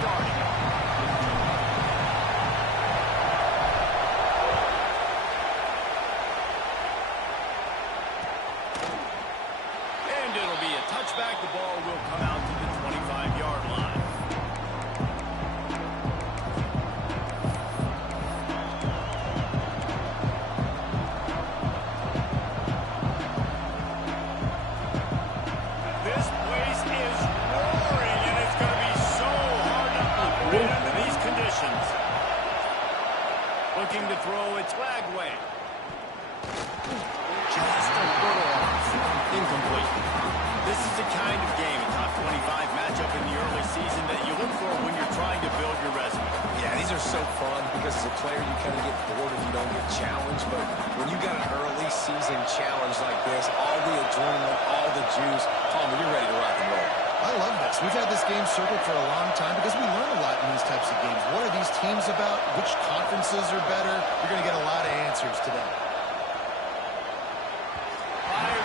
starting. And it'll be a touchback. The ball will come out to the 25-yard line. This place is roaring, and it's going to be so hard to operate under these conditions. Looking to throw, it's Lagway. Just a little off. Incomplete. This is the kind of game, a top 25 matchup in the early season that you look for when you're trying to build your resume. Yeah, these are so fun because as a player you kind of get bored if you don't get challenged. But when you got an early season challenge like this, all the adrenaline, all the juice, Palmer, you're ready to rock and roll. I love this. We've had this game circled for a long time because we learn a lot in these types of games. What are these teams about? Which conferences are better? You're going to get a lot of answers today.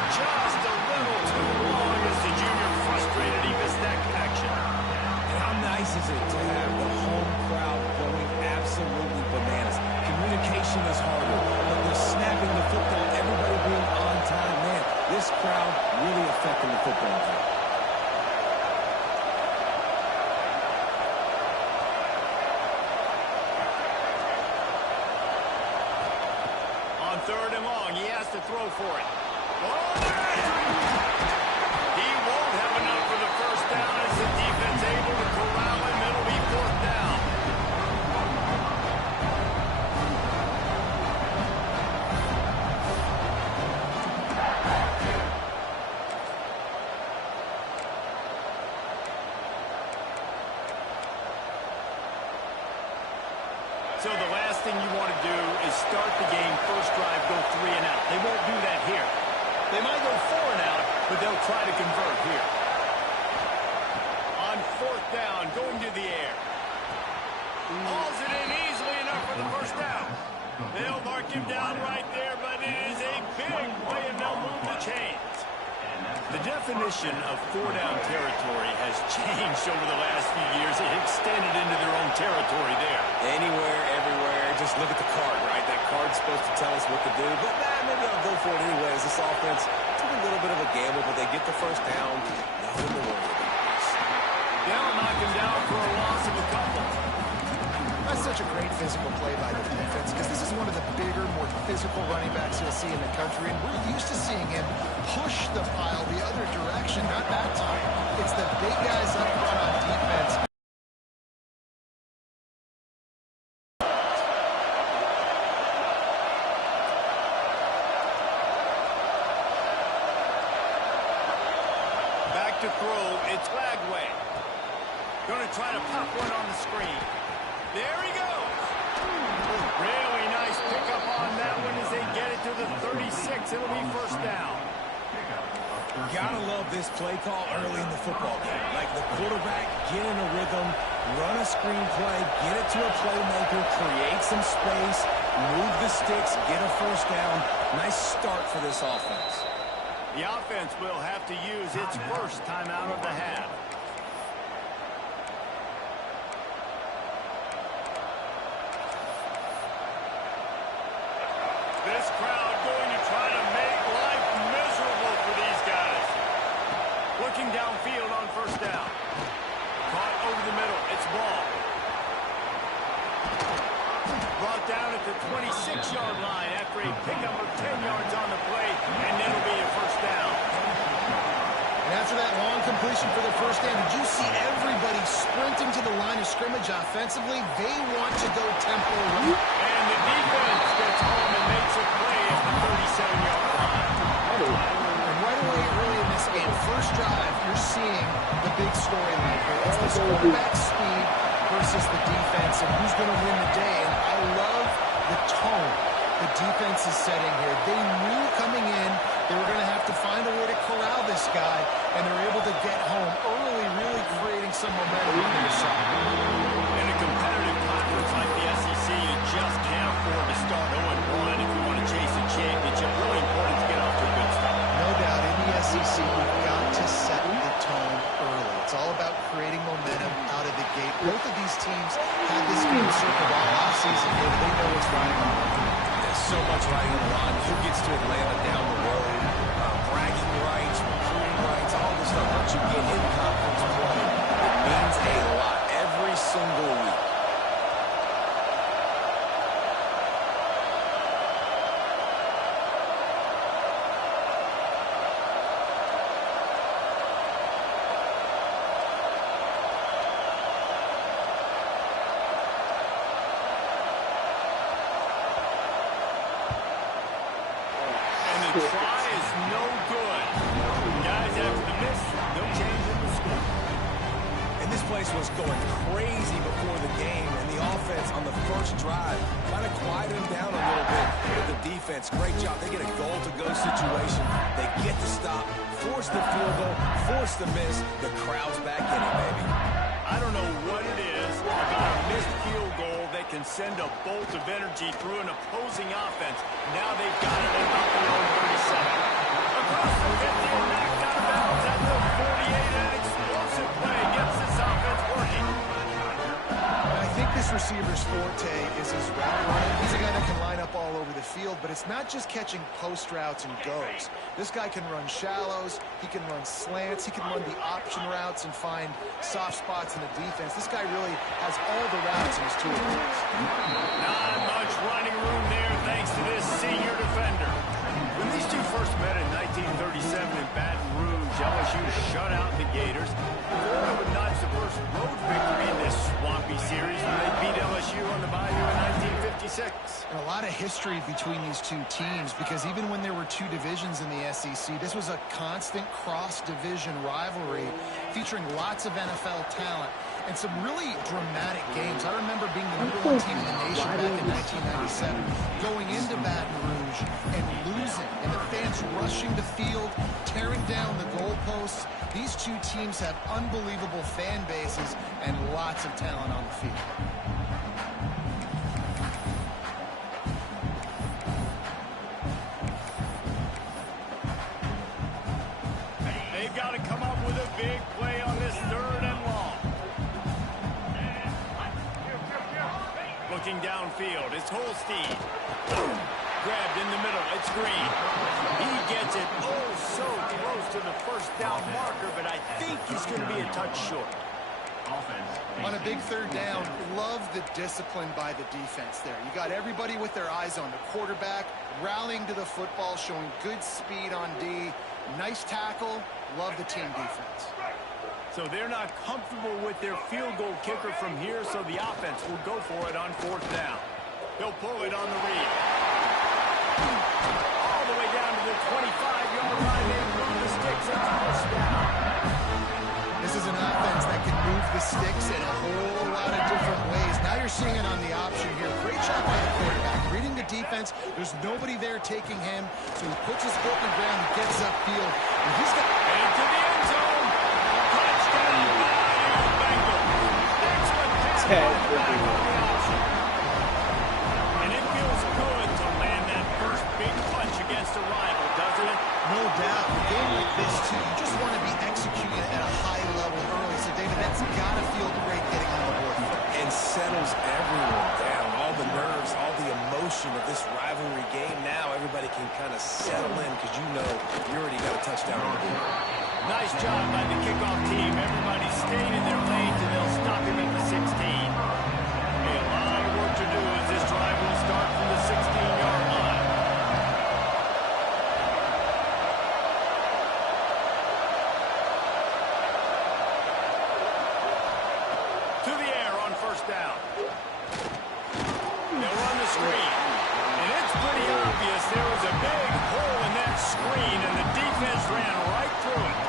Just a little too long as the junior frustrated. He missed that connection. And how nice is it to have the home crowd going absolutely bananas? Communication is harder, but the snapping the football, everybody being on time, man, this crowd really affecting the football game. On 3rd and long, he has to throw for it. Oh, he won't have enough for the first down as the defense able to corral him. It'll be 4th down. So the last thing you want to do is start the game, first drive, go 3 and out. They won't do that here. They might go 4 and out, but they'll try to convert here. On 4th down, going to the air. Hauls it in easily enough for the first down. They'll mark him down right there, but it is a big play, and they'll move the chains. The definition of 4-down territory has changed over the last few years. It extended into their own territory there. Anywhere, everywhere, just look at the card, right? That card's supposed to tell us what to do, but maybe I'll go for it anyways. This offense took a little bit of a gamble, but they get the first down. Nothing to worry about. They'll knock him down for a loss of a couple. That's such a great physical play by the defense because this is one of the bigger, more physical running backs you'll see in the country, and we're used to seeing him push the pile the other direction, not that time. It's the big guys up front on defense. Back to throw, it's Lagway. Going to try to pop one on the screen. There he goes. Really nice pickup on that one as they get it to the 36. It'll be first down. Gotta love this play call early in the football game. Like the quarterback, get in a rhythm, run a screen play, get it to a playmaker, create some space, move the sticks, get a first down. Nice start for this offense. The offense will have to use its first timeout of the half. This crowd going to try to make life miserable for these guys. Looking downfield on first down. Caught over the middle. It's ball. Brought down at the 26-yard line after a pickup of 10 yards on the play, and it'll be a first down. And after that long completion for the first down, did you see everybody sprinting to the line of scrimmage offensively? They want to go tempo. And the defense gets home and makes a play at the 37-yard line. And right away, early in this game, first drive, you're seeing the big storyline here. It's this quarterback speed versus the defense and who's going to win the day. And I love the tone the defense is setting here. They knew coming in they were going to have to find a way to corral this guy, and they're able to get home early, really creating some momentum on their side. In a competitive conference like the SEC, you just can't afford to start 0-1 if you want to chase a championship. Really important to get off to a good start. No doubt, in the SEC, you've got to set the tone early. It's all about creating momentum out of the gate. Both of these teams have this game circled all offseason. They know what's riding on the line. There's so much riding on the line. Who gets to Atlanta down the road? Bragging rights, recruiting rights, all this stuff. Once you get in conference play, it means a lot every single week. The try is no good. Guys, after the miss, no change in the score. And this place was going crazy before the game, and the offense on the first drive kind of quieted them down a little bit. But the defense, great job. They get a goal-to-go situation. They get the stop, force the field goal, force the miss. The crowd's back in it, baby. I don't know what it is about a missed field goal that can send a bolt of energy through an opposing offense. Now they've got it at about their own 37. Across the 50 and knocked out of bounds at the 48. An explosive play gets this offense working. And I think this receiver's forte is his route running. He's a guy that can line up all over the field, but it's not just catching post routes and goes. This guy can run shallows, he can run slants, he can run the option routes and find soft spots in the defense. This guy really has all the routes in his toolbox. Not much running room there thanks to this senior defender. When these two first met in 1937 in Baton Rouge, LSU shut out the Gators. Florida would notch the first road victory in this swampy series when they beat LSU on the Bayou in 1956. And a lot of history between these two teams because even when there were two divisions in the SEC, this was a constant cross-division rivalry featuring lots of NFL talent and some really dramatic games. I remember being the #1 team in the nation back in 1997, going into Baton Rouge and losing, and the fans rushing the field, tearing down the goalposts. These two teams have unbelievable fan bases and lots of talent on the field. They've got to come up with a big play on this 3rd and long. Looking downfield, it's Holstein. Grabbed in the middle, it's Green. He gets it so close to the first down marker, but I think he's going to be a touch short. On a big 3rd down, love the discipline by the defense there. You got everybody with their eyes on the quarterback, rallying to the football, showing good speed on D. Nice tackle. Love the team defense. So they're not comfortable with their field goal kicker from here, so the offense will go for it on 4th down. He'll pull it on the read. All the way down to the 25-yard line. They move the sticks on 1st down. This is an offense that can move the sticks in a whole lot of different ways. Now you're seeing it on the option here. Great job by the quarterback. Reading the defense, there's nobody there taking him, so he puts his foot in the ground and gets upfield. And he's got into the end zone. Touchdown, Bengals. Excellent pass by the back on the option. And it feels good to land that first big punch against a rival, doesn't it? no doubt. A game like this, too, you just want to be executing at a high level early. So, David, that's got to feel great getting on the board. And settles everyone down. All the nerves, all the emotion of this rivalry game. Now everybody can kind of settle in because you know you already got a touchdown on the board. Nice job by the kickoff team. Everybody stayed in their lanes, and they'll stop him at the 16. A lot of work to do as this drive will start from the 16-yard line. To the air on 1st down. They'll run the screen. And it's pretty obvious there was a big hole in that screen, and the defense ran right through it.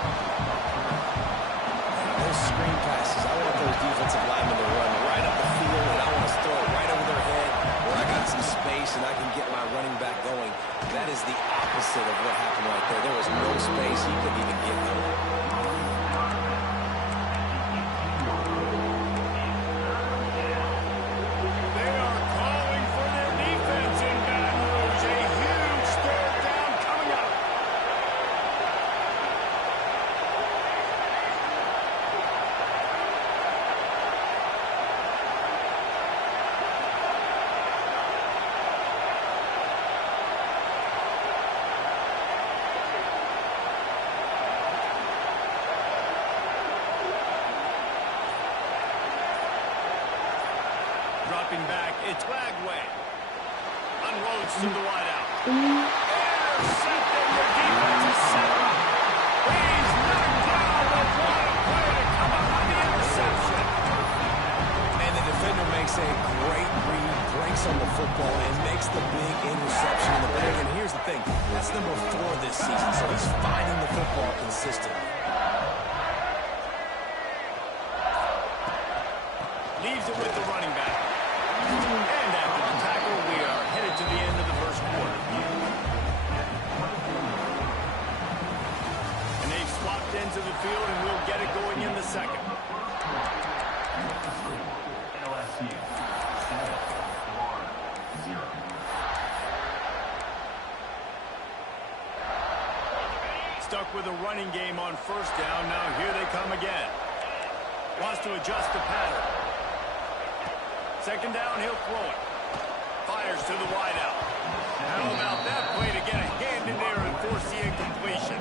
Those screen passes, I want those defensive linemen to run right up the field, and I want to throw it right over their head where I got some space and I can get my running back going. That is the opposite of what happened right there. There was no space. He couldn't even get going. They are calling for their defense. Dropping back, it's Lagway. Unloads to the wideout. Intercepted. The defense is set up. He's knocked down, but what a play to come up with the interception. And the defender makes a great read, breaks on the football, and makes the big interception in the bag. And here's the thing, that's number 4 this season, so he's finding the football consistently. Leaves it with the running back. And after the tackle, we are headed to the end of the first quarter. And they've swapped ends of the field, and we'll get it going in the second. Stuck with a running game on first down. Now here they come again. Wants to adjust the pattern. Second down, he'll throw it. Fires to the wideout. How about that play to get a hand in there and force the incompletion?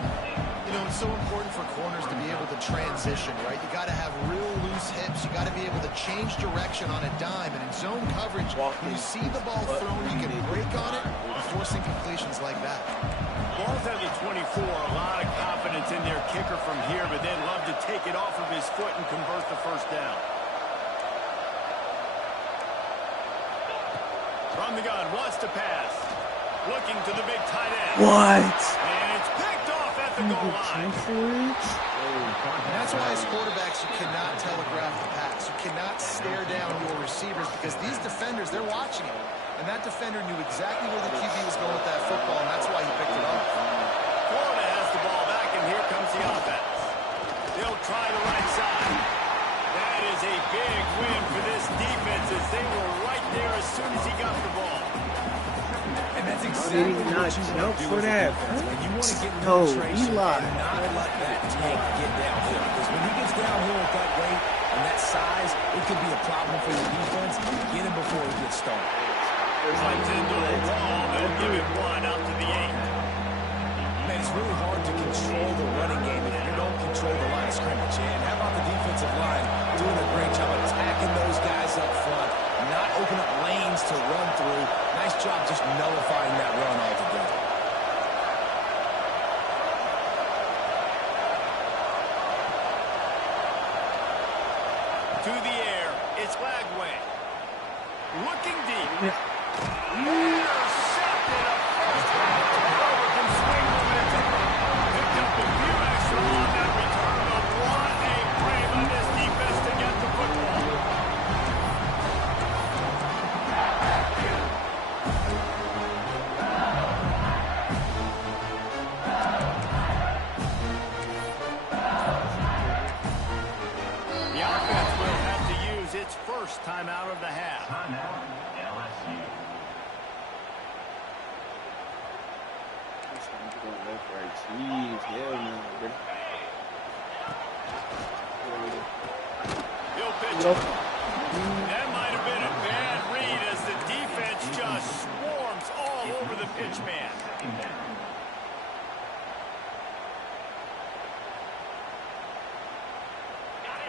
You know, it's so important for corners to be able to transition, right? You got to have real loose hips. You got to be able to change direction on a dime. And in zone coverage, when you see the ball thrown, you can break on it and force incompletions like that. Ball's at the 24. A lot of confidence in their kicker from here, but they'd love to take it off of his foot and convert the first down. From the gun, wants to pass. Looking to the big tight end. What? And it's picked off at the goal line. And that's why as quarterbacks, you cannot telegraph the pass. You cannot stare down your receivers because these defenders, they're watching it. And that defender knew exactly where the QB was going with that football, and that's why he picked it up. Florida has the ball back, and here comes the offense. They'll try the right side. That is a big win for this defense as they were right there as soon as he got the ball. And that's exactly what you want to do for as a that. defense, man. You want to get in No, penetration Eli. and not let that tank get downhill. Because when he gets downhill at that rate and that size, it could be a problem for your defense. Get him before he gets started. Runs into the wall. They'll give it one out to the 8. Man, it's really hard to control the running game if you don't control the line of scrimmage. And how about the defensive line doing a great job attacking those guys up front, not opening up lanes to run through. Nice job just nullifying that run altogether. To the air, it's Lagway. Looking deep. Intercepted a first round throw from swing momentum. Picked up a few extra on that return, but what a play by this defense to get the football. The offense will have to use its first timeout of the half. He'll pitch it. That might have been a bad read as the defense just swarms all over the pitch man.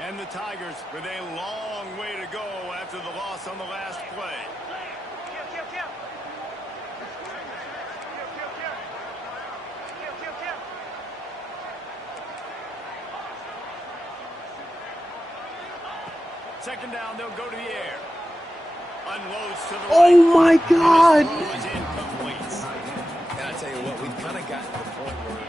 And the Tigers with a long way to go after the loss on the last play. Second down, they'll go to the air. Unloads to the right. Oh my God! Throw is incomplete. And I tell you what, we've kind of gotten to the point where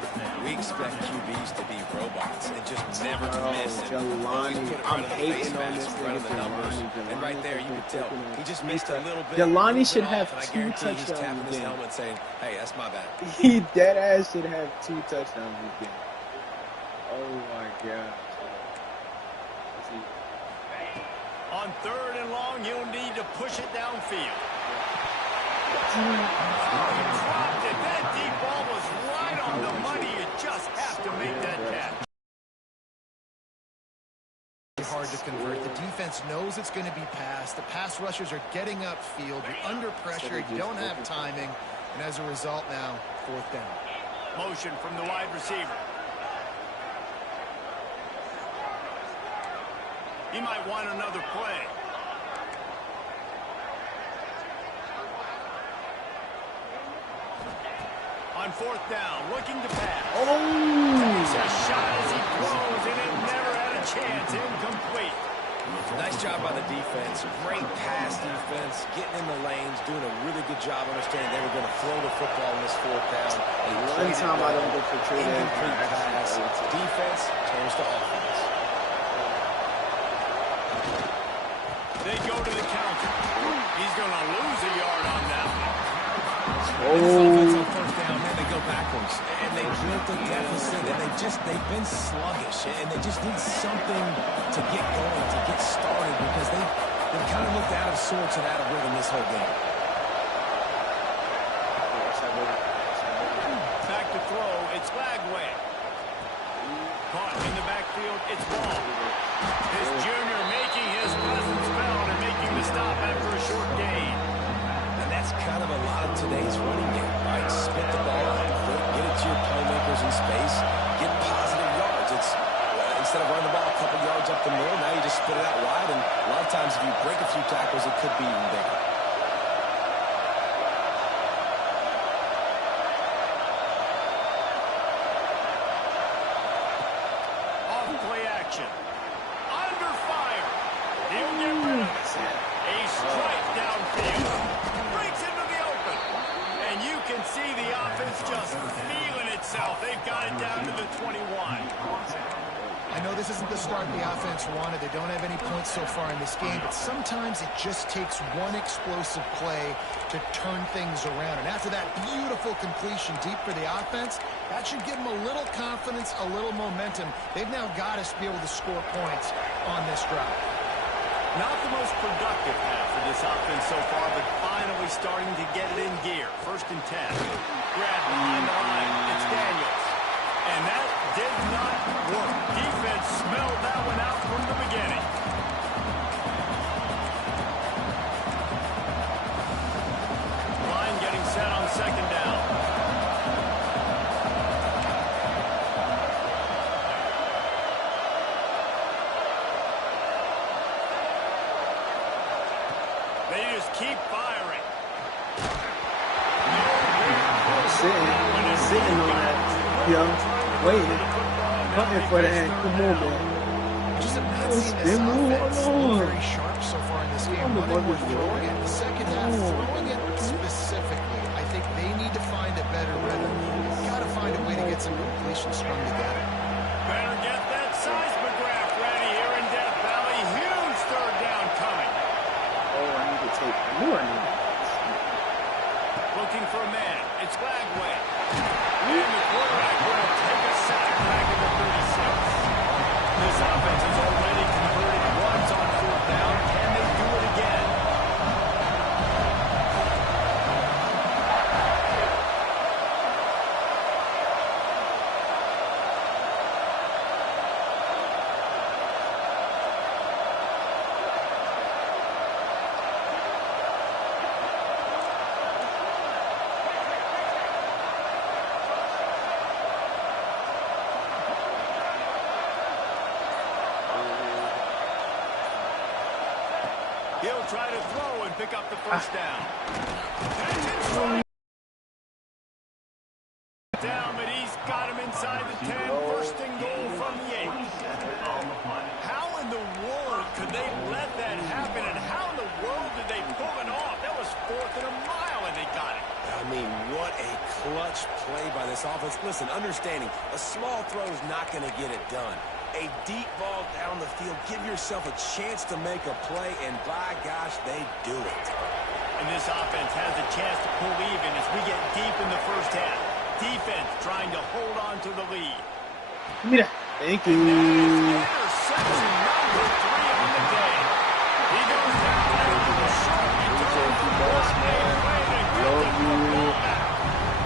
we expect QBs to be robots and just never to miss it. Jelani, I'm hating on this right on the numbers. Jelani. And right there, you can tell he just missed a little bit. Jelani should have and I 2 guarantee he's touchdowns tapping his again. helmet saying, hey, that's my bad. He dead ass should have 2 touchdowns again. Oh my God. On third and long, you'll need to push it downfield. He dropped it. That deep ball was right on the money. You just have to make that catch. Hard to convert. The defense knows it's going to be passed. The pass rushers are getting upfield. You're under pressure. You don't have timing. And as a result now, 4th down. Motion from the wide receiver. He might want another play. On fourth down, looking to pass. Oh! Takes a shot as he throws, and it never had a chance. Incomplete. Nice job by the defense. Great pass defense, getting in the lanes, doing a really good job understanding they were going to throw the football in this fourth down. One time I don't go for trade. Incomplete pass. Defense turns to offense. They go to the counter. He's going to lose a yard on that one. This offense on first down, man, they go backwards. And they built a deficit, and they've been sluggish. And they just need something to get going, to get started, because they've kind of looked out of sorts and out of rhythm this whole game. Back to throw, it's Lagway. Caught in the backfield, it's Ball. This junior making his presence felt and making the stop after a short gain. And that's kind of a lot of today's running game, right? Spit the ball out quick, get it to your playmakers in space, get positive yards. It's instead of running the ball a couple yards up the middle, now you just spit it out wide, and a lot of times if you break a few tackles, it could be even bigger. Off play action. Under fire. He'll get rid of it. A strike downfield. Breaks into the open. And you can see the offense just feeling itself. They've got it down to the 21. I know this isn't the start the offense wanted. They don't have any points so far in this game, but sometimes it just takes one explosive play to turn things around. And after that beautiful completion deep for the offense, that should give them a little confidence, a little momentum. They've now got to be able to score points on this drive. Not the most productive half for this offense so far, but finally starting to get it in gear. First and 10. Grab behind the line. It's Daniels. And that did not work. Defense smelled that one out from the beginning. Line getting set on second down. They just keep firing. Sitting on that, waiting, hunting for that. Come on, man. Just have not seen this offense look very sharp so far in this game. Running or throwing it in the second half, throwing it specifically. I think they need to find a better rhythm. Got to find a way to get some completions strung together. Better get that seismograph ready here in Death Valley. Huge third down coming. Oh, I need to take more. Looking for a man. It's Lagway. And the quarterback will take a sack back in the 36. This offense has already converted once on fourth down. Can they do it again? He'll try to throw and pick up the first down. Down, but he's got him inside the 10. First and goal from the 8. How in the world could they let that happen, and how in the world did they pull it off? That was fourth and a mile, and they got it. I mean, what a clutch play by this offense. Listen, understanding, a small throw is not going to get it done. A deep ball down the field, give yourself a chance to make a play, and by gosh, they do it. And this offense has a chance to pull even as we get deep in the first half. Defense trying to hold on to the lead. Mira. Thank you. Interception number 3 on the day. He goes down after the short return for one man way to get the football back.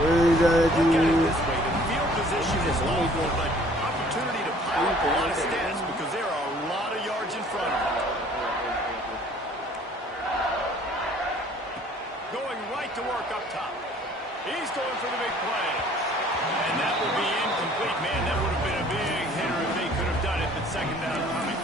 Look at it this way. The field position is awful, but opportunity to pile up a lot of stats because there are a lot of yards in front of him. Going right to work up top. He's going for the big play. And that will be incomplete. Man, that would have been a big hitter if they could have done it, but second down coming.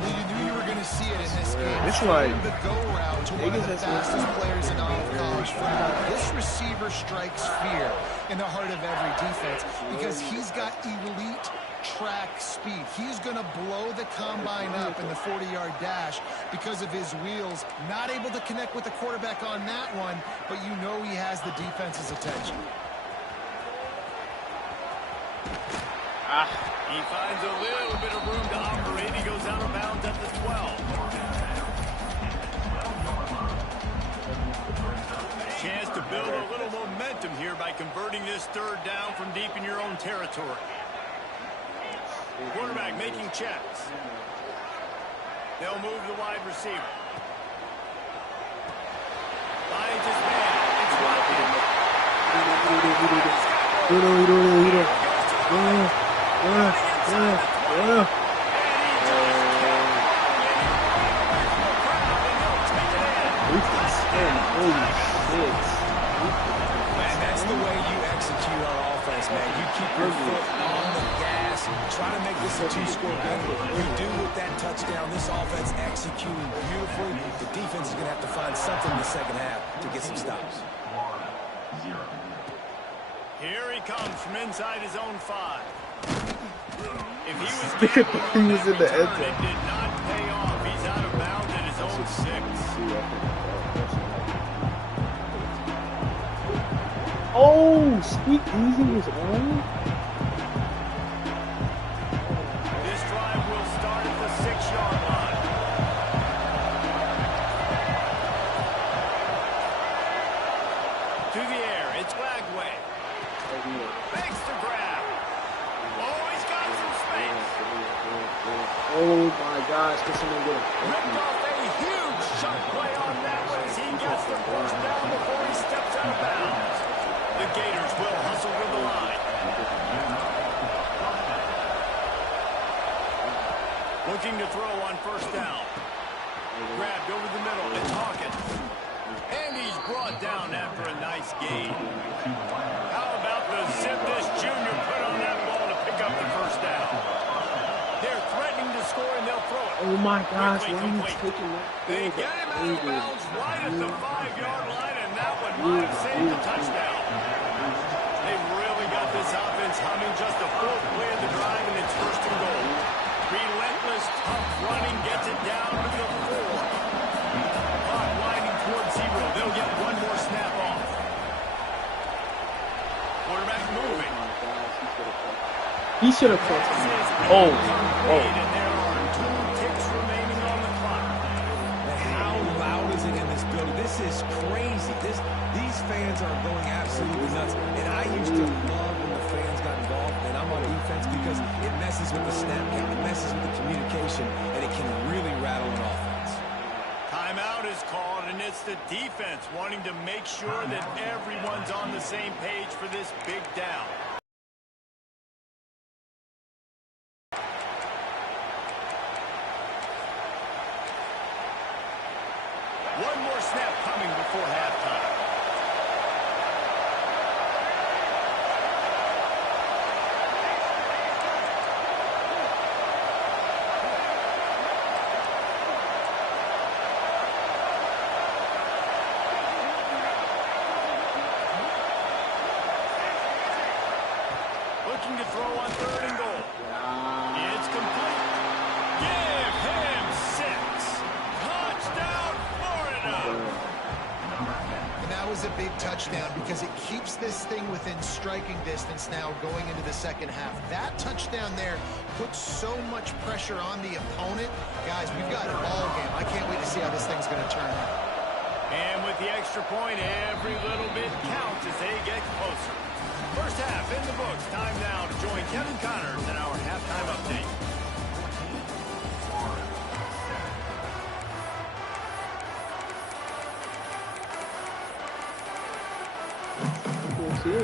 Well, you knew you were going to see it in this game. It's like the go route to one of the fastest players in all of college football. This receiver strikes fear in the heart of every defense because he's got elite track speed. He's going to blow the combine up in the 40-yard dash because of his wheels. Not able to connect with the quarterback on that one, but you know he has the defense's attention. He finds a little bit of room to operate. He goes out of bounds at the 12. Chance to build a little momentum here by converting this third down from deep in your own territory. Quarterback making checks. They'll move the wide receiver. Finds his man. It's Man, that's the way you execute our offense, man. You keep your foot on the gas, try to make this a two-score game. You do with that touchdown. This offense executing beautifully. The defense is going to have to find something in the second half to get some stops. Here he comes from inside his own 5. If he was He was in the end zone. It did not pay off. He's out of bounds at his own 6. Oh, Squeak Easy was on. This drive will start at the 6-yard line. To the air, it's Wagway. Makes the grab. Oh, he's got some space. Oh my gosh, can someone get him? Ripped off a huge shot play on that one as he gets the first down before he steps out of bounds. The Gators will hustle to the line. Looking to throw on first down. Grabbed over the middle. It's Hawkins. And he's brought down after a nice gain. How about the zip this junior put on that ball to pick up the first down? They're threatening to score and they'll throw it. Oh my gosh, why are you Quickly taking that? They get him out of bounds right at the 5-yard line, and that one might have saved the touchdown. They've really got this offense humming. Just a fourth play of the drive, and it's first and goal. Relentless, tough running gets it down to the 4. Clock winding towards 0. They'll get one more snap off. Quarterback moving. He should have caught him. Oh. And there are 2 ticks remaining on the clock. How loud is it in this building? This is crazy. These fans are going absolutely nuts. And I used to love when the fans got involved, and I'm on defense because it messes with the snap count, it messes with the communication, and it can really rattle an offense. Timeout is called, and it's the defense wanting to make sure that everyone's on the same page for this big down. One more snap coming before halftime. Looking to throw on 3rd and goal. It's complete. Give him 6. Touchdown, Florida. And that was a big touchdown because it keeps this thing within striking distance now going into the second half. That touchdown there puts so much pressure on the opponent. Guys, we've got a ball game. I can't wait to see how this thing's going to turn out. And with the extra point, every little bit counts as they get closer. First half in the books. Time now to join Kevin Connors in our halftime update. The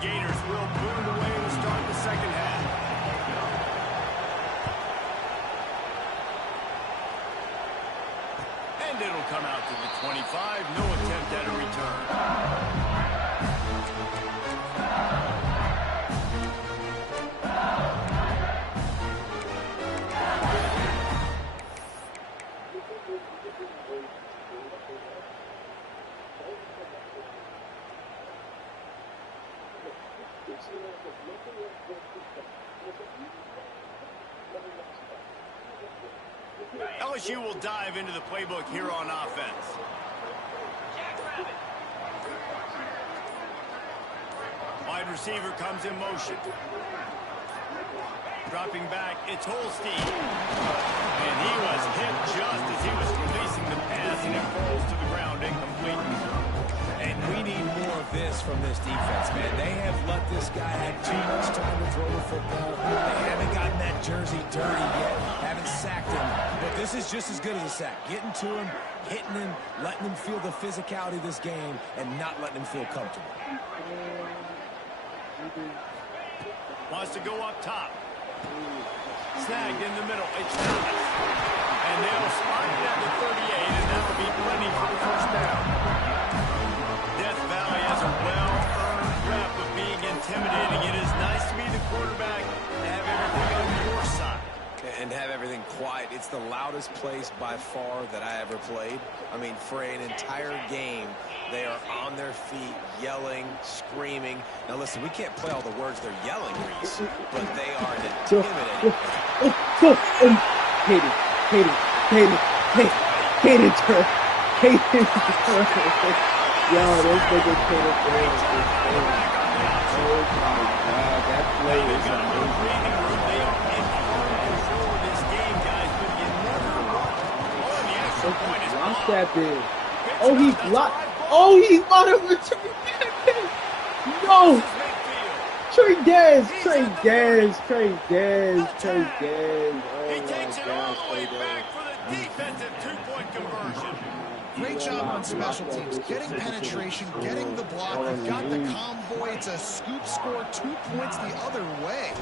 Gators will boot it away to start the second half. He'll come out to the 25. No attempt at a return. LSU will dive into the playbook here on offense. Wide receiver comes in motion. Dropping back, it's Holstein. And he was hit just as he was releasing the pass, and it falls to the ground incomplete. And we need more of this from this defense, man. They have let this guy have too much time to throw the football. They haven't gotten that jersey dirty yet, haven't sacked him. But this is just as good as a sack. Getting to him, hitting him, letting him feel the physicality of this game, and not letting him feel comfortable. Wants to go up top. Snagged in the middle. It's Thomas. And they'll spot it at the 38, and that'll be plenty for the first down. Death Valley has a well-earned rep of being intimidating. It is nice to be the quarterback and have everything on your side. And have everything quiet. It's the loudest place by far that I ever played. I mean, for an entire game, they are on their feet, yelling, screaming. Now, listen, we can't play all the words they're yelling, Reese, but they are intimidating. Yo, those niggas came up there. Oh my God, that play is amazing. Lost that big. Oh, he blocked. Oh, he's about to return that. No. Trey Dez. He takes it all the way back for the defensive two-point conversion. Great job on special teams, getting penetration, getting the block. You've got the convoy. It's a scoop score, 2 points the other way.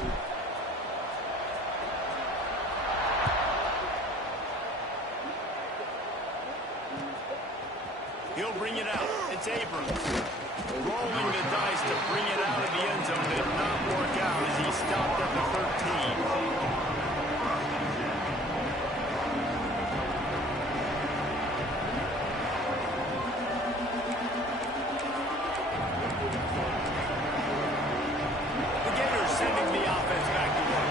He'll bring it out. It's Abrams. Rolling the dice to bring it out of the end zone. Did not work out as he stopped at the 13. The Gators sending the offense back to work.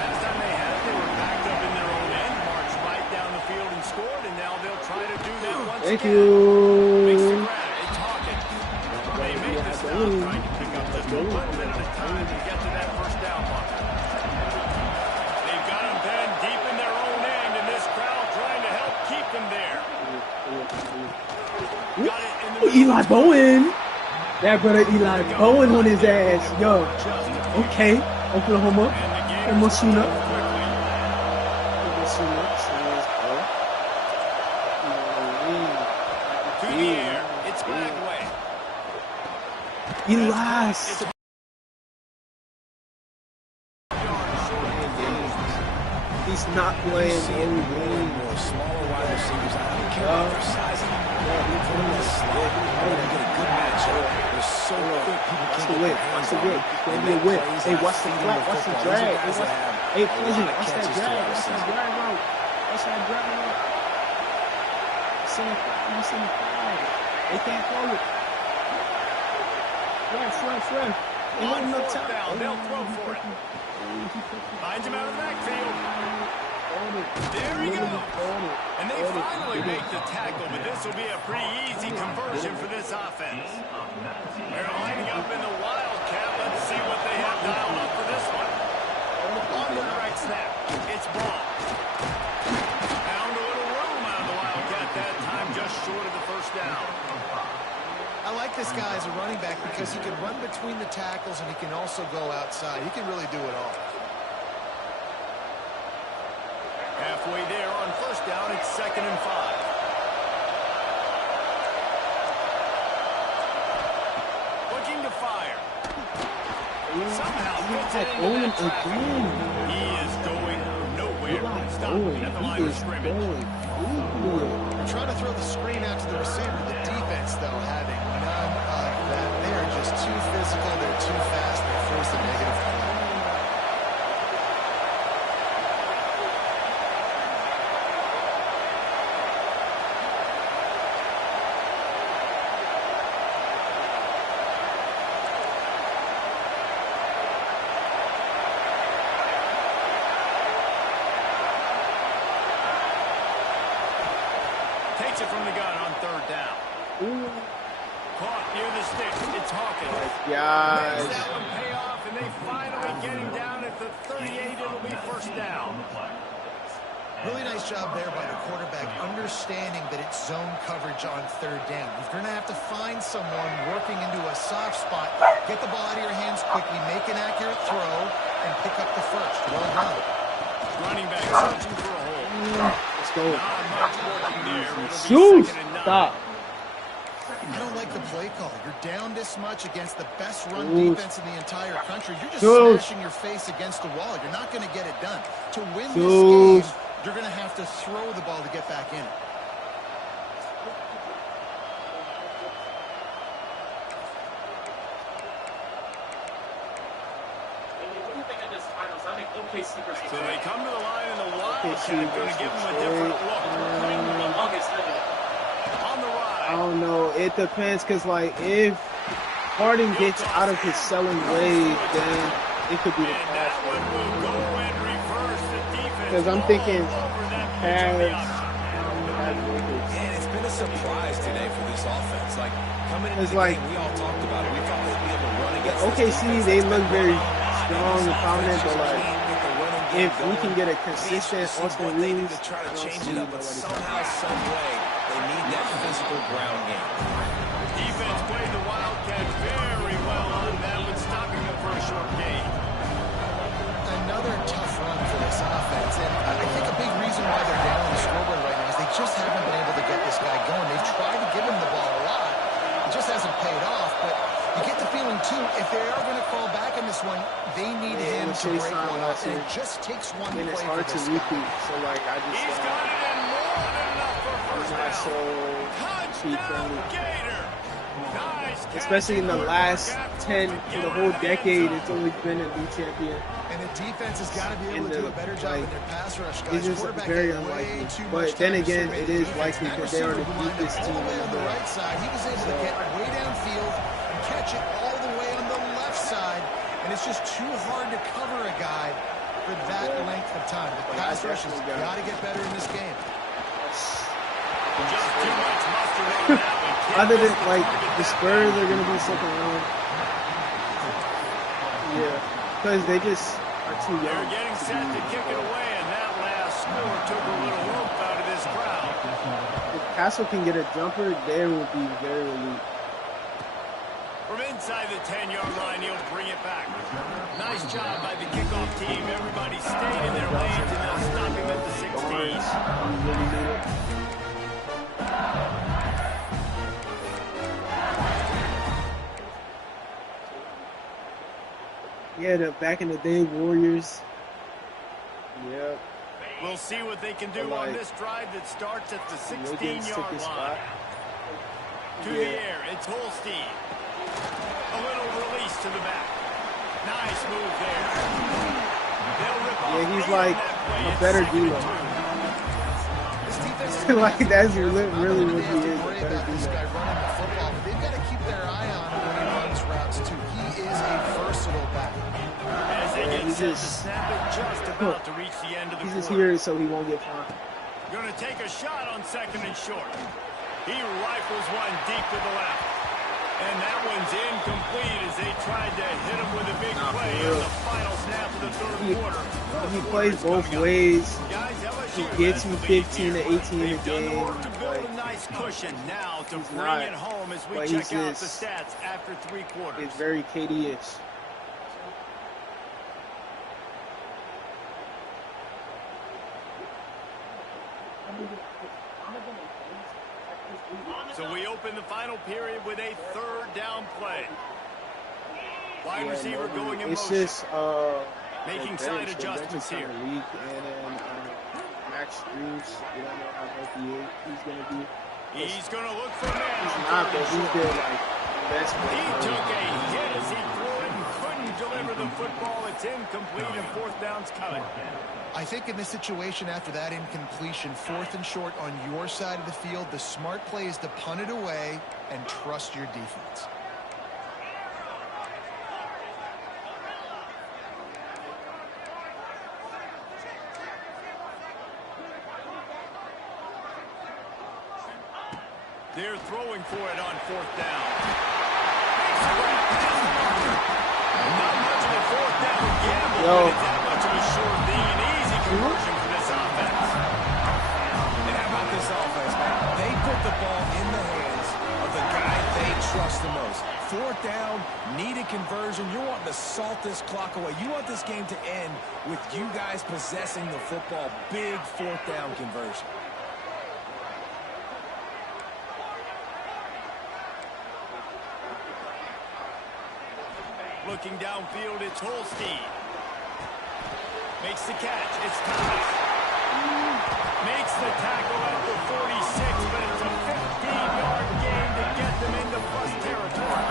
Last time they had it, they were backed up in their own end, marched right down the field and scored, and now they'll try to do that once Thank again. you. It's Hawkins. They make the stop, trying to pick up just a little bit at a time to get to that first down marker. They've got them pinned deep in their own end, and this crowd trying to help keep them there. Got it in the middle. Eli Bowen. That brother Eli Bowen on his ass. Yo. Okay. Oklahoma. Oklahoma soon up. To the air. It's Bagway. Elias. He's not playing any game. Smaller wide receivers. I don't care about their size anymore. Put them in the slot. They're going to get a good matchup. They're so quick. People can't get their hands on them. It's going to be a whip. Hey, watch the flat. Watch the drag. Hey, Pleasant, watch that drag. Watch that drag route. Watch that drag route. They can't throw it. Fresh. They On want no fourth time. down, they'll throw for it. Finds him out of the backfield. There we go. And they finally make the tackle, but this will be a pretty easy conversion for this offense. They're lining up in the Wildcat. Let's see what they have dialed up for this one. On the direct snap, it's ball. Found a little room out of the Wildcat that time, just short of the first down. I like this guy as a running back because he can run between the tackles and he can also go outside. He can really do it all. Halfway there on first down, it's 2nd and 5. Looking to fire. Somehow gets it into that traffic. He is going nowhere. Stop at the line of scrimmage. Trying to throw the screen out to the receiver. The defense, though, having none of that. They are just too physical. They're too fast. They force a negative play. Takes it from the gun on third down. Ooh. Caught near the sticks. It's Hawkins. Yeah. Makes that one pay off, and they finally get him down at the 38. It'll be first down. Really nice job there by the quarterback, understanding that it's zone coverage on third down. You're going to have to find someone working into a soft spot, get the ball out of your hands quickly, make an accurate throw, and pick up the first. Well done. Running back searching for a hole. Let's go. Not much working there. It'll be Shoot. second and 9. Stop. I don't like the play call. You're down this much against the best run Oof. defense in the entire country. You're just Shoot. smashing your face against the wall. You're not going to get it done. To win Shoot. this game, you're going to have to throw the ball to get back in it. So they come to the line in the Wildcat. Going to give them a different look. On the ride. I don't know. It depends, because, like, if Harden gets out of his selling ways, then it could be the And that pass. one will go and reverse the defense. Because I'm thinking all over that pass. pitch on the outside. Man, it's been a surprise today for this offense. Like, coming into It's the like- game, we all talked about it. We thought they'd be able to run against this OKC, defense they that's look been very wrong. strong and prominent, but, like, if we can get a These consistent just Austin what they need Reeves, to try to I don't change see it up, but nobody somehow, some way, they need that physical ground game. Defense played the Wildcats very well on that one, stopping them for a short gain. Another tough run for this offense, and I think a big reason why they're down on the scoreboard right now is they just haven't been able to get this guy going. They've tried to give him the ball a lot. It just hasn't paid off, but you get the feeling, too, if they are going to fall back in this one, they need him to break one up, and it just takes one and play it's for hard to this repeat. guy. So, like, I He's just got it and more than enough for a I'm first not so down. cheap friendly. Touchdown, Gator. Nice catch. Especially in the last 10 for the whole decade, it's always been a new champion. And the defense has got to be able to do a better job in their pass rush, guys. It's just Quarterback very had way unlikely. too But much then time to again, survey it the is defense. likely That because they are the receiver who lined up deepest all team the way in on the the league. right side. He was able to get way downfield and catch it all the way on the left side. And it's just too hard to cover a guy for that length of time. The pass rush has got to get better in this game. Just too much mustard on that one. Other than, like, the Spurs are going to be second round. Yeah, because they just are too young. They're getting set to kick it away, and that last score took a little oomph out of this crowd. If Castle can get a jumper, they will be very elite. From inside the 10-yard line, he'll bring it back. Nice job by the kickoff team. Everybody stayed in their lanes, and they'll stop him at the 16. Yeah, the back in the day Warriors. Yep. We'll see what they can do on this drive that starts at the Wiggins took 16-yard his line. spot. To the air, it's Holstein. A little release to the back. Nice move there. They'll rip off Yeah, he's eight on like that play. a It's better second and D-Lo. 2. This defense is Like, that's really not what gonna he have to is. worry A better about this D-Lo. guy running the football, but they've got to keep their eye on him when he runs routes, too. He is a versatile back. As they get he's set to just- snap it just about to reach the end of the He's just quarter. here so he won't get fined. Going to take a shot on second and short. He rifles one deep to the left. And that one's incomplete as they tried to hit him with a big play on the final snap of the third quarter. He plays both ways. Guys, LSU He gets has you the lead 15 to here. 18 a They've done the game. work to build Like, a nice cushion. Now to he's bring not, it home as we but check he's out the just- stats after three quarters. it's very KD-ish. So we open the final period with a third down play. Wide receiver going in It's motion. just Making the side bench adjustments is here. kinda weak, and then Max Juice. We don't know how healthy he's going to be. He's going to look for a man. He's not, but he did, like, best play. He took a hit as he threw it and couldn't deliver the football. It's incomplete, and fourth down's coming. I think in this situation, after that incompletion, 4th and short on your side of the field, the smart play is to punt it away and trust your defense. They're throwing for it on 4th down. Not much of a 4th down gamble, but it's that much of a sure thing, an easy conversion for this offense. And how about this offense, man? They put the ball in the hands of the guy they trust the most. 4th down, needed conversion. You're wanting to salt this clock away. You want this game to end with you guys possessing the football. Big 4th down conversion. Looking downfield, it's Holstein. Makes the catch. It's Thomas. Makes the tackle at the 46, but it's a 15-yard gain to get them into plus territory.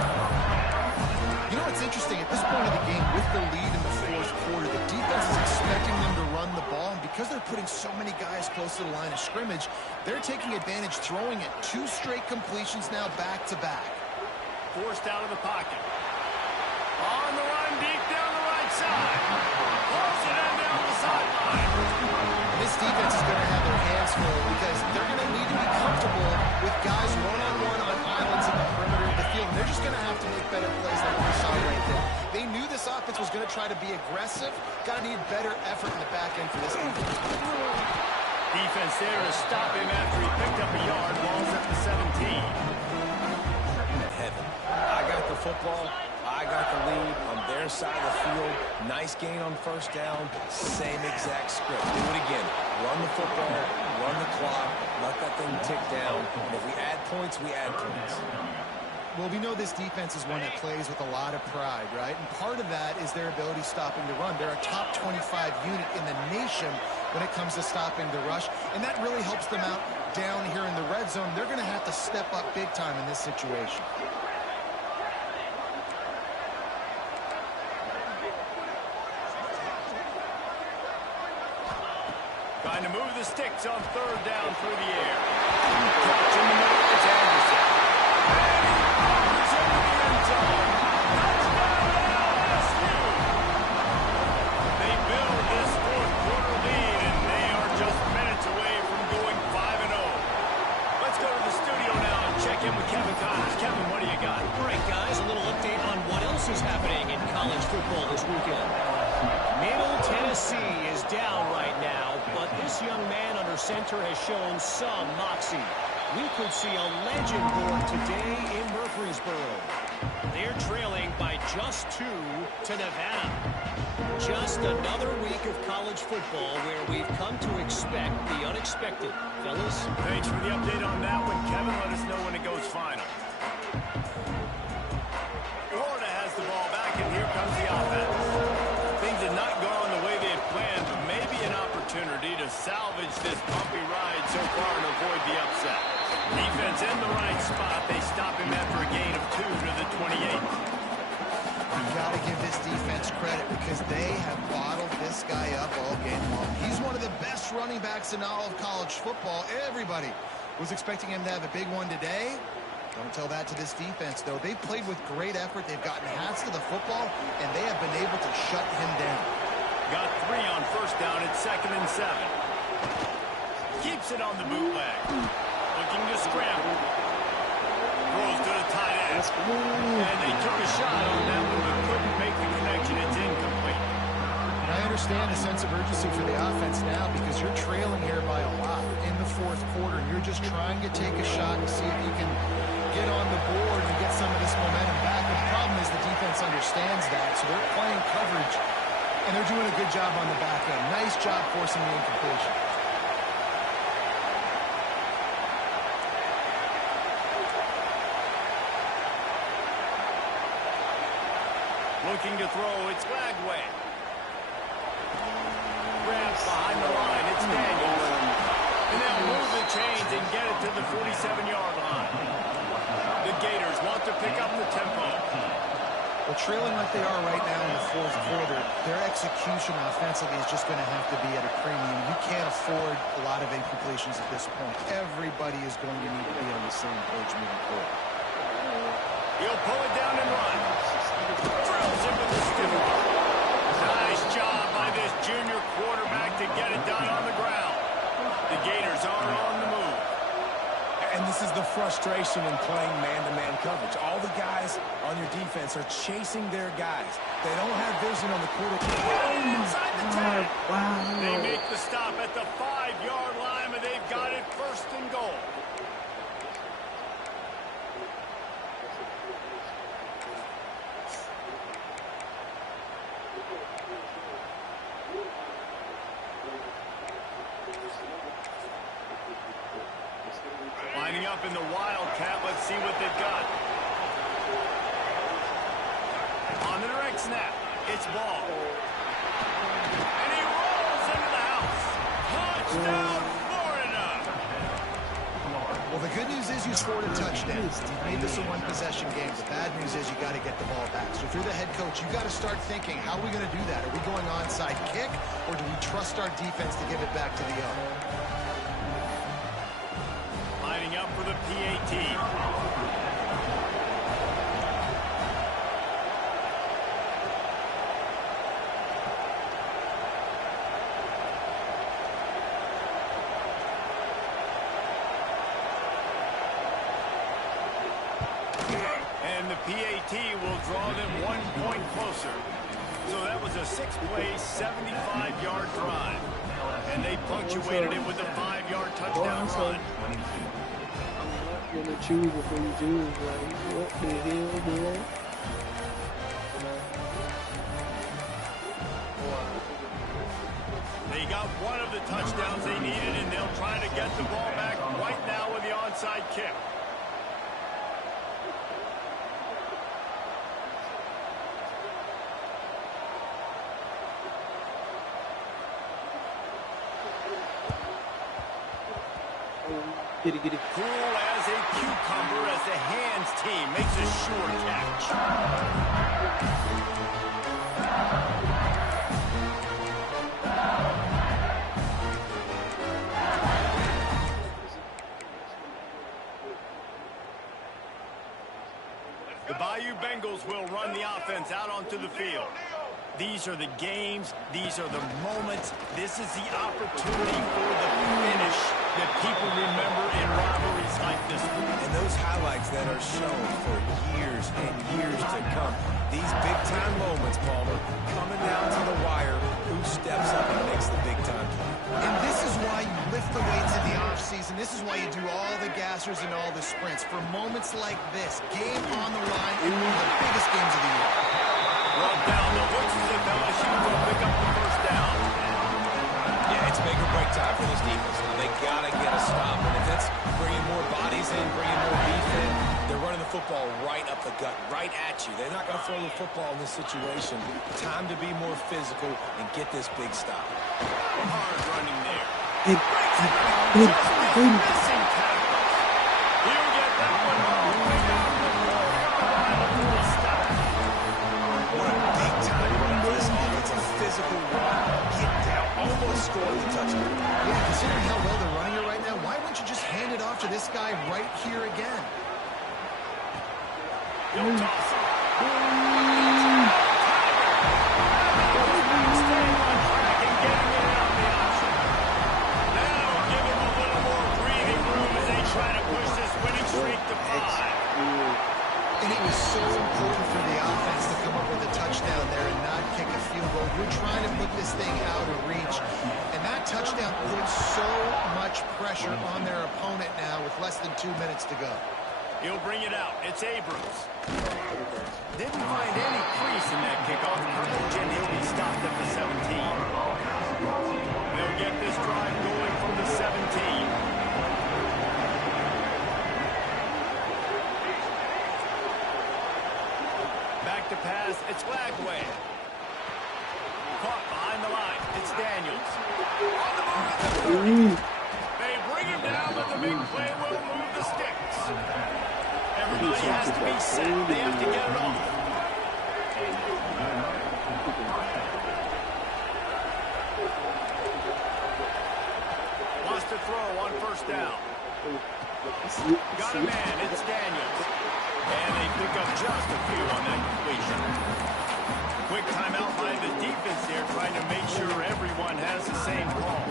You know what's interesting? At this point of the game, with the lead in the 4th quarter, the defense is expecting them to run the ball, and because they're putting so many guys close to the line of scrimmage, they're taking advantage, throwing it 2 straight completions now back-to-back. Forced out of the pocket. On the run, deep down the right side. Pulls it in down the sideline. This defense is going to have their hands full because they're going to need to be comfortable with guys one-on-one on islands in the perimeter of the field. And they're just going to have to make better plays like we saw right there. They knew this offense was going to try to be aggressive. Got to need better effort in the back end for this defense. Defense there to stop him after he picked up a yard. Ball's at the 17. Heaven. I got the football. I got the lead on their side of the field. Nice gain on 1st down. Same exact script. Do it again. Run the football, run the clock, let that thing tick down. And if we add points, we add points. Well, we know this defense is one that plays with a lot of pride, right? And part of that is their ability stopping the run. They're a top 25 unit in the nation when it comes to stopping the rush. And that really helps them out down here in the red zone. They're going to have to step up big time in this situation. Trying to move the sticks on 3rd down through the air. Catch in the middle, it's Anderson. And he throws into the end zone. Touchdown, LSU! They build this 4th quarter lead, and they are just minutes away from going 5-0. Let's go to the studio now and check in with Kevin Connors. Kevin, what do you got? All right, guys, a little update on what else is happening in college football this weekend. Middle Tennessee is down right now, but this young man under center has shown some moxie. We could see a legend born today in Murfreesboro. They're trailing by just 2 to Nevada. Just another week of college football where we've come to expect the unexpected. Fellas? Thanks for the update on that one, Kevin. Let us know when it goes final. Florida has the ball back, and here comes the offense. Things have not gone the way they had planned, but maybe an opportunity to salvage this bumpy ride so far and avoid the upset. Defense in the right spot. They stop him after a gain of 2 to the 28. You've got to give this defense credit because they have bottled this guy up all game long. He's one of the best running backs in all of college football. Everybody was expecting him to have a big one today. Don't tell that to this defense, though. They've played with great effort. They've gotten hats to the football, and they have been able to shut him down. Got 3 on 1st down. It's 2nd and 7. Keeps it on the bootleg. Looking to scramble. Throws to the tight end. And they took a shot on that one, but couldn't make the connection. It's incomplete. And I understand the sense of urgency for the offense now because you're trailing here by a lot in the 4th quarter. You're just trying to take a shot and see if you can get on the board and get some of this momentum back. The problem is the defense understands that, so they're playing coverage, and they're doing a good job on the back end. Nice job forcing the incompletion. Looking to throw, it's Lagway. Grabs behind the line, it's Daniels. chains and get it to the 47-yard line. The Gators want to pick up the tempo. Well, trailing like they are right now in the fourth quarter, their execution offensively is just going to have to be at a premium. You can't afford a lot of incompletions at this point. Everybody is going to need to be on the same page moving forward. He'll pull it down and run. Drills him with the stiff arm. Nice job by this junior quarterback to get it done on the ground. The Gators are on the move. And this is the frustration in playing man-to-man coverage. All the guys on your defense are chasing their guys. They don't have vision on the quarterback. Inside the 10. Wow. They make the stop at the 5-yard line, but they've got it first and goal. Lining up in the Wildcat. Let's see what they've got. On the direct snap, it's ball. And he rolls into the house. Touchdown, Florida! Well, the good news is you scored a touchdown. You made this a one-possession game. The bad news is you got to get the ball back. So if you're the head coach, you got to start thinking, how are we going to do that? Are we going onside kick, or do we trust our defense to give it back to the owner? Lining up for the PAT. And the PAT will draw them 1 point closer. So that was a 6-play, 75-yard drive. And they punctuated it with a 5-yard touchdown run. You're gonna choose before you do. Like, what the hell, boy? They got one of the touchdowns they needed, and they'll try to get the ball back right now with the onside kick. Get it. Cool as a cucumber as the hands team makes a sure catch. The Bayou Bengals will run the offense out onto the field. These are the games. These are the moments. This is the opportunity for the finish that people remember in rivalries like this one. And those highlights that are shown for years and years to come. These big-time moments, Palmer, coming down to the wire. Who steps up and makes the big-time play? And this is why you lift the weights in the offseason. This is why you do all the gassers and all the sprints. For moments like this, game on the line in one of the biggest games of the year. Well, down the bushes of LSU will pick up the first down. Yeah, it's make or break time for this defense. Now, they got to get a stop. And if it's bringing more bodies in, bringing more beef in, they're running the football right up the gut, right at you. They're not going to throw the football in this situation. Time to be more physical and get this big stop. Hard running there. Hit. He'll get that one all the way down to the 4-yard line before he stops. What a big-time run for this offense. A physical run. Get down. Almost scored the touchdown. Yeah, considering how well they're running it right now, why wouldn't you just hand it off to this guy right here again? He'll toss it. And it was so important for the offense to come up with a touchdown there and not kick a field goal. You're trying to put this thing out of reach. And that touchdown puts so much pressure on their opponent now with less than 2 minutes to go. He'll bring it out. It's Abrams. Didn't find any crease in that kickoff coverage, and he'll be stopped at the 17. They'll get this drive going from the 17. Back to pass. It's Lagway. Caught behind the line. It's Daniels. On the move. They bring him down, but has to be set. They have to get it off. Wants to throw on first down. Got a man. It's Daniels. And they pick up just a few on that completion. Quick timeout by the defense here, trying to make sure everyone has the same call.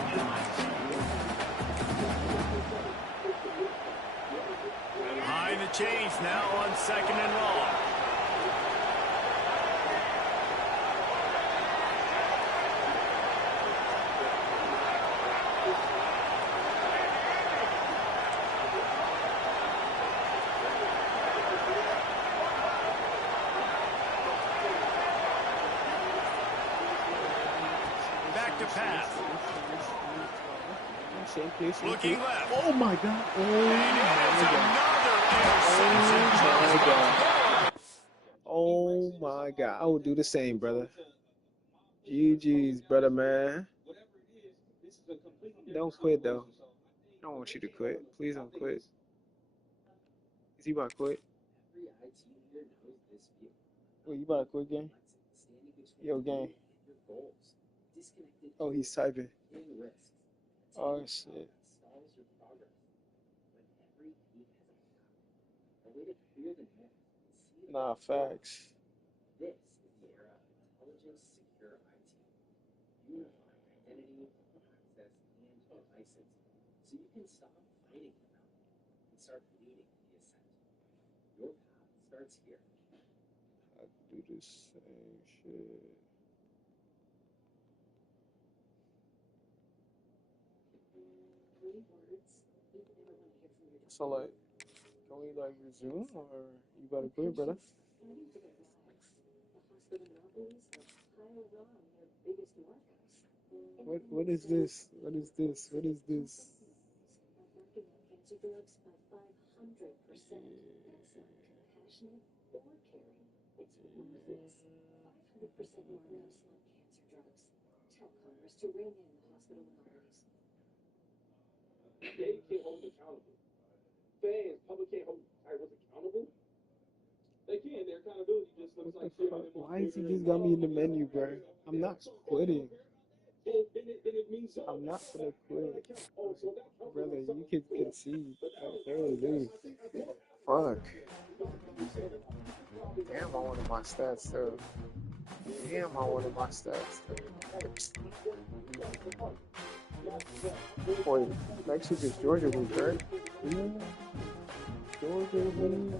High the chains now on 2nd and long. Back to pass. Looking left. Oh my God. Oh my God. Oh my God. I would do the same, brother. GG's, brother, man. Don't quit, though. I don't want you to quit. Please don't quit. Is he about to quit? Wait, you about to quit, gang? Yo, gang. Oh, he's typing. Oh, shit. Nah, facts. I do the same shit. So, like, can we, like, resume, or you about to quit, brother? What is this? What is this? What is this? What the fuck? Why is he just got me in the menu, bro? I'm not quitting. I'm not gonna quit. Brother, you can concede. I barely do. Fuck. Damn, I wanted my stats, though. Damn, I wanted my stats, though. Boy, next week is Georgia week, right? Georgia week.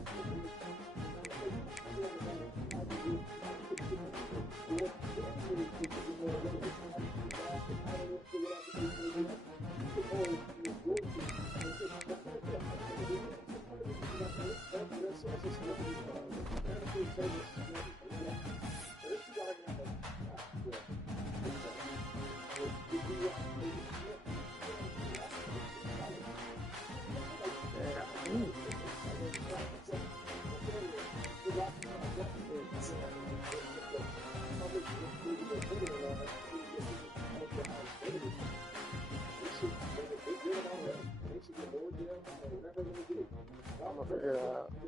I'm gonna figure it out.